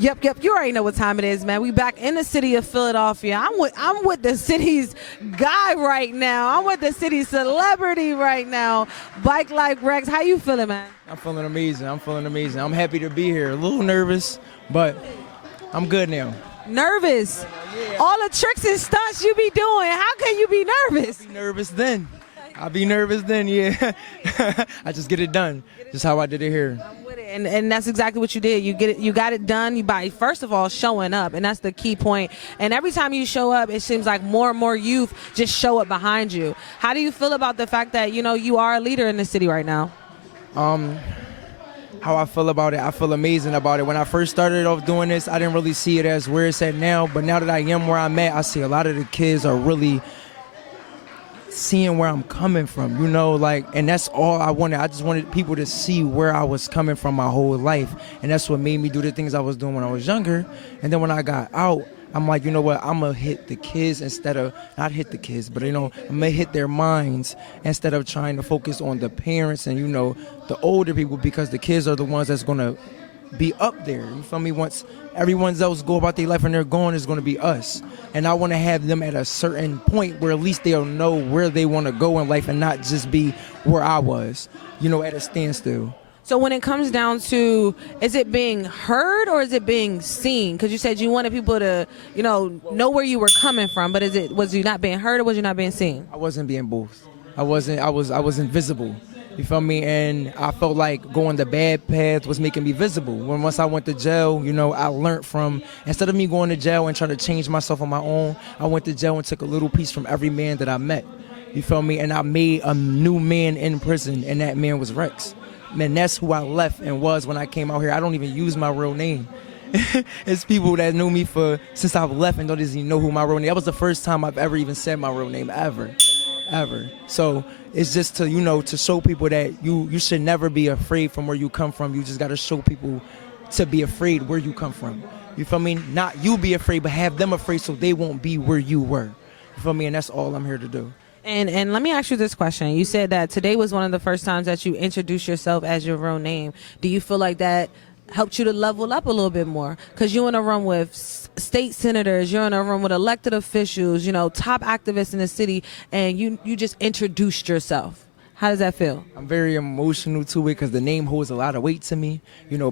Yep. You already know what time it is, man. We back in the city of Philadelphia. I'm with the city's guy right now. I'm with the city's celebrity right now. BikeLifeRex. How you feeling, man? I'm feeling amazing. I'm happy to be here. A little nervous, but I'm good now. Nervous? All the tricks and stunts you be doing. How can you be nervous? I'll be nervous then, yeah. I just get it done. Just how I did it here. I'm with it. And that's exactly what you did. You got it done by first of all showing up, and that's the key point. And every time you show up, it seems like more and more youth just show up behind you. How do you feel about the fact that you are a leader in the city right now? How I feel about it, I feel amazing about it. When I first started off doing this, I didn't really see it as where it's at now. But now that I am where I'm at, I see a lot of the kids are really seeing where I'm coming from, and that's all I wanted. I just wanted people to see where I was coming from my whole life, and that's what made me do the things I was doing when I was younger. And then when I got out, I'm like, you know what, I'm gonna hit the kids instead of, not hit the kids, but I'm gonna hit their minds instead of trying to focus on the parents and the older people, because the kids are the ones that's gonna be up there. You feel me? Once everyone else go about their life and they're gone, it's going to be us. And I want to have them at a certain point where at least they'll know where they want to go in life and not just be where I was, at a standstill. So when it comes down to, is it being heard or is it being seen? Because you said you wanted people to, know where you were coming from, but was you not being heard or was you not being seen? I wasn't being both. I was invisible. You feel me? And I felt like going the bad path was making me visible. Once I went to jail, I learned from, instead of me going to jail and trying to change myself on my own, I went to jail and took a little piece from every man that I met. You feel me? And I made a new man in prison, and that man was Rex. And that's who I left and was when I came out here. I don't even use my real name. It's people that knew me since I've left and don't even know who my real name. That was the first time I've ever even said my real name ever. So it's just to show people that you should never be afraid from where you come from. You just got to show people to be afraid where you come from. You feel me? Not you be afraid, but have them afraid so they won't be where you were. You feel me? And that's all I'm here to do. And let me ask you this question. You said that today was one of the first times that you introduced yourself as your real name. Do you feel like that helped you to level up a little bit more? Because you're in a room with state senators, you're in a room with elected officials, top activists in the city, and you just introduced yourself. How does that feel? I'm very emotional to it because the name holds a lot of weight to me,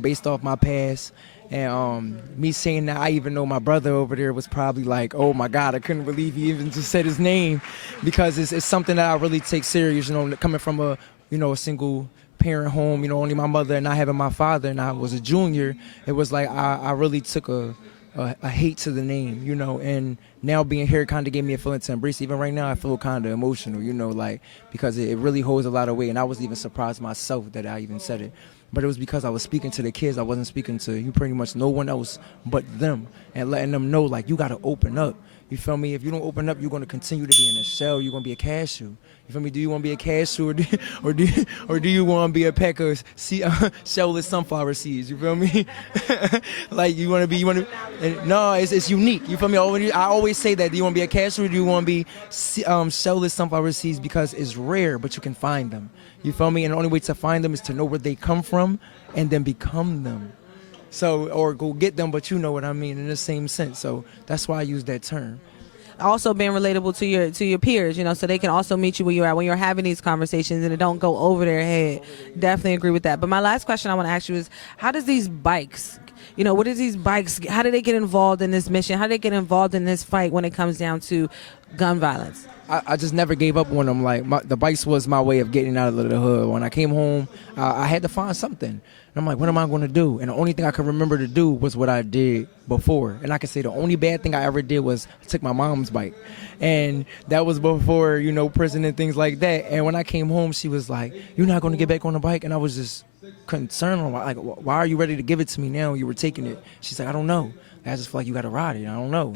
based off my past. And me saying that, I even know my brother over there was probably like, oh my God, I couldn't believe he even just said his name, because it's something that I really take serious, coming from a single parent home, only my mother and not having my father, and I was a junior. It was like I really took a hate to the name, and now being here kind of gave me a feeling to embrace. Even right now, I feel kind of emotional, because it really holds a lot of weight, and I was even surprised myself that I even said it. But it was because I was speaking to the kids. I wasn't speaking to pretty much no one else but them, and letting them know, you got to open up. You feel me? If you don't open up, you're going to continue to be in a shell. You're going to be a cashew. You feel me? Do you want to be a cashew, or do you want to be a peck of shellless sunflower seeds? You feel me? No, it's unique. You feel me? I always say that. Do you want to be a cashew, or do you want to be shellless sunflower seeds? Because it's rare, but you can find them. You feel me? And the only way to find them is to know where they come from and then become them. So, or go get them, but you know what I mean, in the same sense. So that's why I use that term. Also being relatable to your peers, so they can also meet you where you're at when you're having these conversations and it don't go over their head. Definitely agree with that. But my last question I want to ask you is, how does these bikes, what is these bikes, how do they get involved in this mission? How do they get involved in this fight when it comes down to gun violence? I just never gave up on them. The bikes was my way of getting out of the hood. When I came home, I had to find something. And I'm like, what am I going to do? And the only thing I could remember to do was what I did before. And I can say the only bad thing I ever did was I took my mom's bike. And that was before, prison and things like that. And when I came home, she was like, you're not going to get back on the bike? And I was just concerned. Like, why are you ready to give it to me now? You were taking it. She's like, I don't know. I just feel like you got to ride it. I don't know.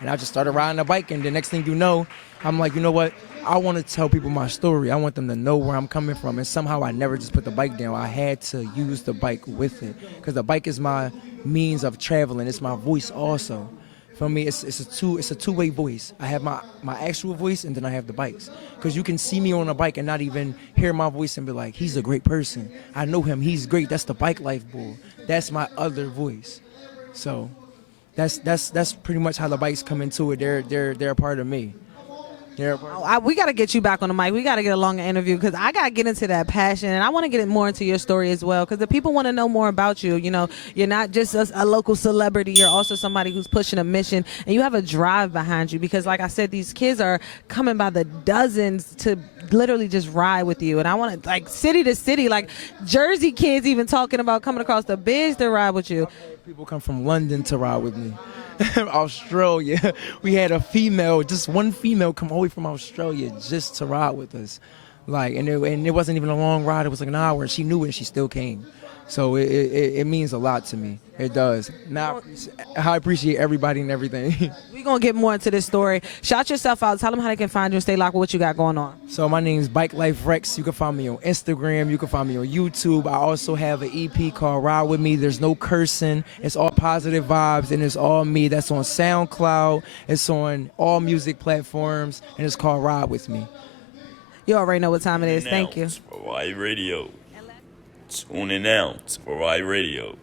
And I just started riding the bike. And the next thing you know, I'm like, you know what? I want to tell people my story. I want them to know where I'm coming from. And somehow I never just put the bike down. I had to use the bike with it, because the bike is my means of traveling. It's my voice also. For me, it's a two-way voice. I have my actual voice, and then I have the bikes. Because you can see me on a bike and not even hear my voice and be like, he's a great person. I know him. He's great. That's the bike life bull. That's my other voice. So that's pretty much how the bikes come into it. They're a part of me. We got to get you back on the mic. We got to get a longer interview because I got to get into that passion, and I want to get more into your story as well because the people want to know more about you. You know, you're not just a local celebrity. You're also somebody who's pushing a mission, and you have a drive behind you because, like I said, these kids are coming by the dozens to literally just ride with you. And I want to, like, city to city, like Jersey kids even talking about coming across the bridge to ride with you. People come from London to ride with me. Australia, we had a female, just one female, come all the way from Australia just to ride with us. Like, and it wasn't even a long ride. It was like an hour, and she knew it, and she still came. So it means a lot to me. It does. Now I appreciate everybody and everything. We're going to get more into this story. Shout yourself out. Tell them how they can find you and stay locked with what you got going on. So my name is BikeLifeRex. You can find me on Instagram. You can find me on YouTube. I also have an EP called Ride With Me. There's no cursing. It's all positive vibes, and it's all me. That's on SoundCloud. It's on all music platforms, and it's called Ride With Me. You already know what time it is. Thank you. For Revive Radio. Tuning out for Revive Radio.